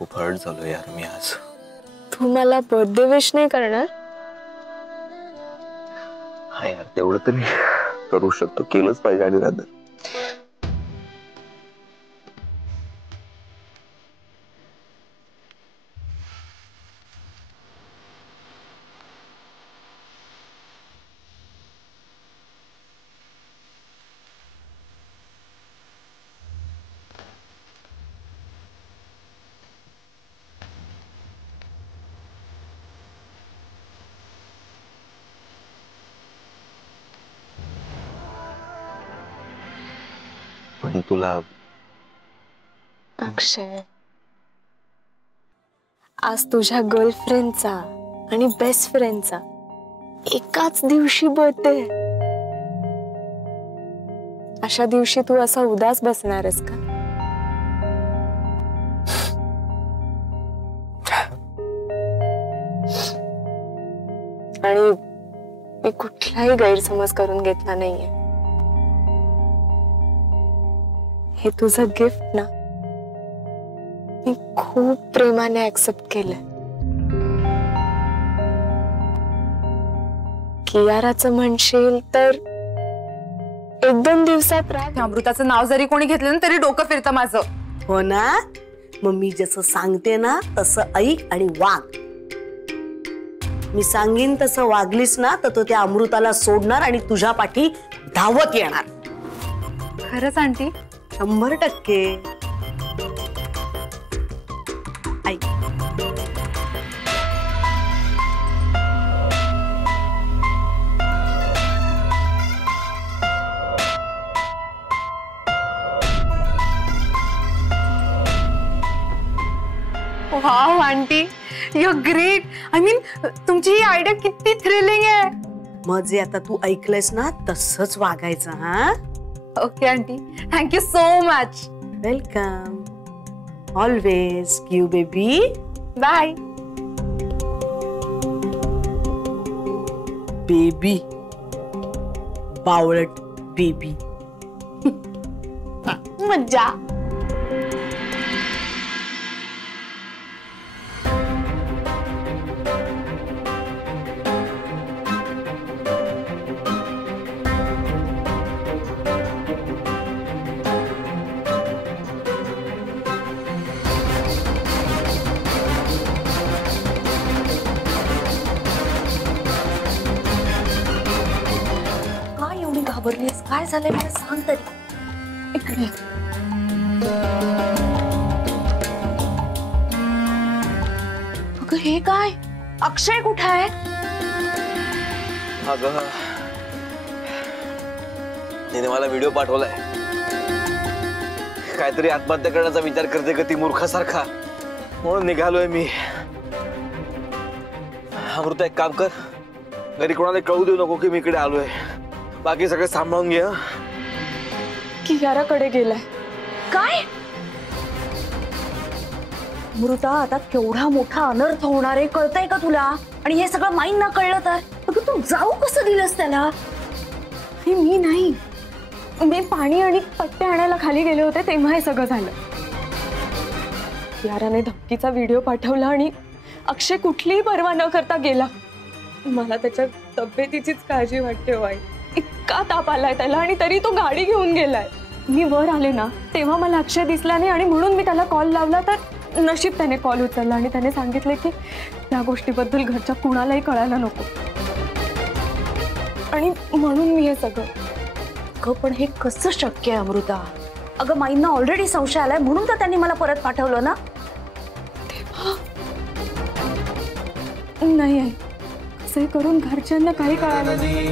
खूप हर्ट झालो यार मी आज। तू मला बर्थडे विश नाही करणार? हा यार तेवढं तरी करू शकतो, केलंच पाहिजे आणि राहतं। पण तुला अक्षय, आज तुझ्या गर्लफ्रेंडचा आणि बेस्ट फ्रेंडचा एकाच दिवशी बर्थडे। अशा दिवशी तू असा उदास बसणारस का? आणि मी कुठलाही गैरसमज करून घेतला नाहीये। हे तुझं गिफ्ट ना, मी खूप प्रेमाने ऍक्सेप्ट केलंय। कियाराचं म्हणशील तर 1-2 दिवसात राग। अमृताचं नाव जरी कोणी घेतलं ना तरी डोकं फिरतं माझं। हो ना, मग मी जसं सांगते ना तसं ऐक आणि वाग। मी सांगीन तसं वागलीस ना तर तो त्या अमृताला सोडणार आणि तुझ्या पाठी धावत येणार। खरंच आंटी? 100%। ऐक, wow aunty, you great. I mean तुमची ही आयडिया किती थ्रिलिंग आहे। मग जे आता तू ऐकलंयस ना तसंच वागायचं। हा, okay aunty, thank you so much. Welcome, always क्यू बेबी। बाय। बेबी, बावळट बेबी। मज्जा। घाबरलीस? काय झालंय मला सांग तरी। इकडे अगं हे काय? अक्षय कुठे आहे? अगं तिने मला व्हिडिओ पाठवलाय, काहीतरी आत्महत्या करण्याचा विचार करते का ती मूर्खासारखा, म्हणून निघालोय मी। अमृता एक काम कर, घरी कोणाला कळू देऊ नको की मी इकडे आलोय, बाकी सगळं सांभाळून घे। कियाराकडे गेलाय। काय? अमृता, आता केवढा मोठा अनर्थ होणार आहे कळतंय का तुला? आणि हे सगळं माईन ना कळलं तर अगं तू जाऊ कसं दिलंस त्याला? मी नाही, मी पाणी आणि पट्टे आणायला खाली गेले होते तेव्हा हे सगळं झालं। कियाराने धमकीचा व्हिडिओ पाठवला आणि अक्षय कुठलीही पर्वा न करता गेला। मला त्याच्या तब्येतीचीच काळजी वाटते हो आई। इतका ताप आलाय त्याला आणि तरी तो गाडी घेऊन गेलाय। मी वर आले ना तेव्हा मला अक्षय दिसला नाही आणि म्हणून मी त्याला कॉल लावला, तर नशीब त्याने कॉल उचलला आणि त्याने सांगितले की त्या गोष्टीबद्दल घरच्या कुणालाही कळायला नको, आणि म्हणून मी हे सगळं। अगं पण हे कसं शक्य आहे अमृता? अगं माईंना ऑलरेडी संशय आलाय म्हणून तर त्यांनी मला परत पाठवलं ना। नाही आहे, असे करून घरच्यांना काही कळालं नाही।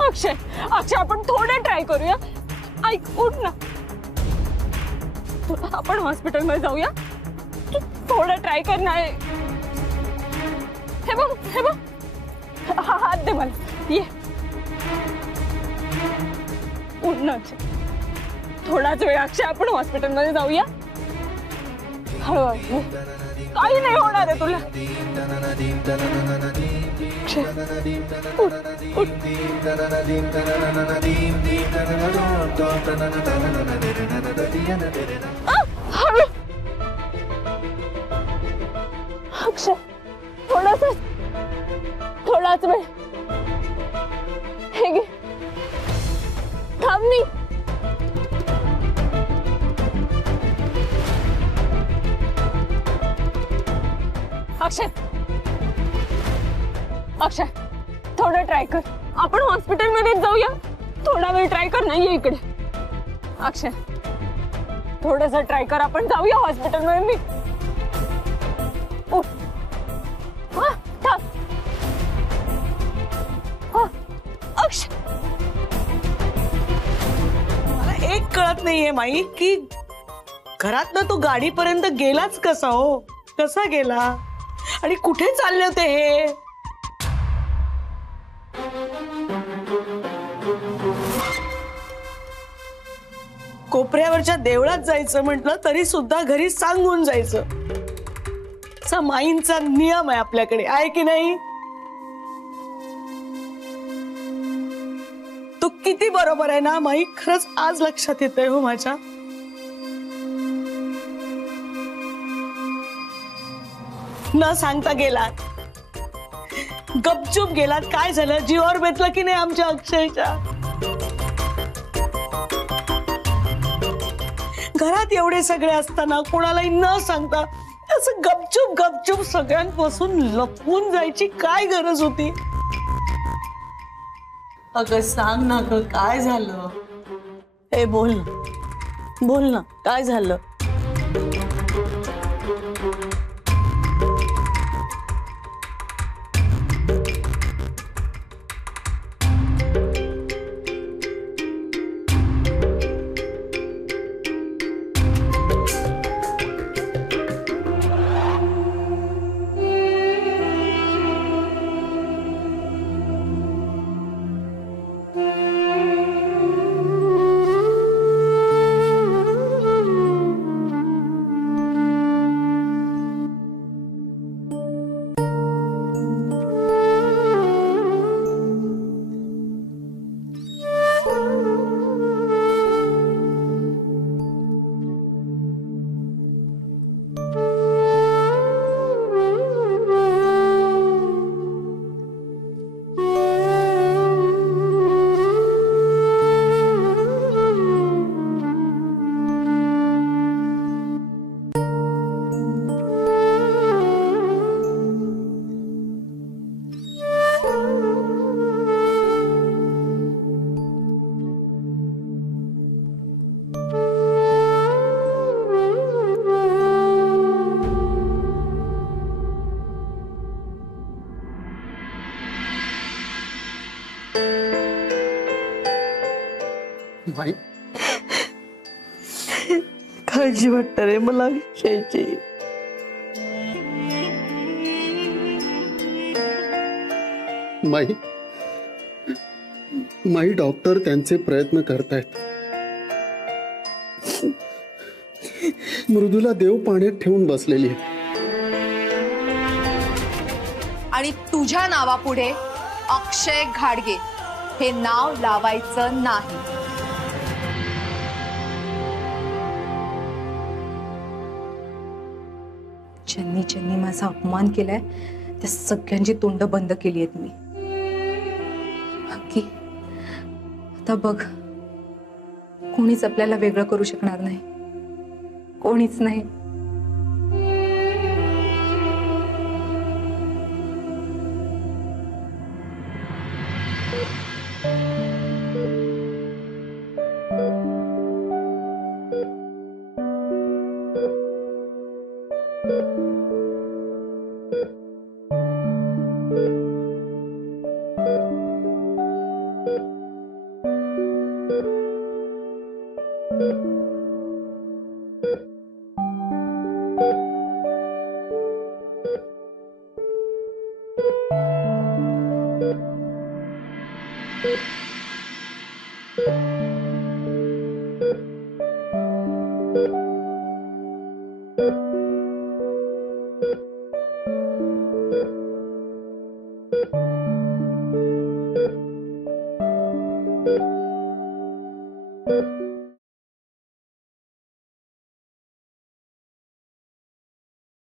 अक्षय, अक्षय आपण थोडं ट्राय करूया। ऐक, उठ ना, आपण हॉस्पिटल मध्ये जाऊया। तू थोडं ट्राय कर ना। हे बघ, हे बघ, हात दे मला, ये उठ ना अक्षय, थोडाच वेळ अक्षय आपण हॉस्पिटल मध्ये जाऊया। हळूहळू, काही नाही होणार आहे तुला। अक्षय थोडाच वेळ हे घे थांब मी अक्षय अक्षय थोडं ट्राय कर आपण हॉस्पिटलमध्ये जाऊया थोडा वेळ ट्राय कर नाहीये इकडे अक्षय थोडस ट्राय कर आपण जाऊया हॉस्पिटलमध्ये मी उठ हा थांब हा अक्षय मला एक कळत नाहीये माई की घरातनं तो गाडीपर्यंत गेलाच कसा हो कसा गेला आणि कुठे चालले होते हे कोपऱ्यावरच्या देवळात जायचं म्हटलं तरी सुद्धा घरी सांगून जायचं असा माईंचा नियम आहे आपल्याकडे आहे की नाही तो किती बरोबर आहे ना माई खरंच आज लक्षात येतंय हो माझ्या न सांगता गेलात गपचूप गेलात काय झालं जीवावर बेतलं की नाही आमच्या अक्षयच्या घरात एवढे सगळे असताना कोणालाही न सांगता असं गपचूप गपचूप सगळ्यांपासून लपवून जायची काय गरज होती अगं सांग ना ग काय झालं ए बोल ना काय झालं माई काळजी वाटत रे मला विषयाची माई माई डॉक्टर त्यांचे प्रयत्न करतायत मृदूला देव पाण्यात ठेवून बसलेली आहे आणि तुझ्या नावापुढे अक्षय घाडगे हे नाव लावायचं नाही ज्यांनी ज्यांनी माझा अपमान केलाय त्या सगळ्यांची तोंड बंद केली आहेत मी की आता बघ कोणीच आपल्याला वेगळं करू शकणार नाही कोणीच नाही आहे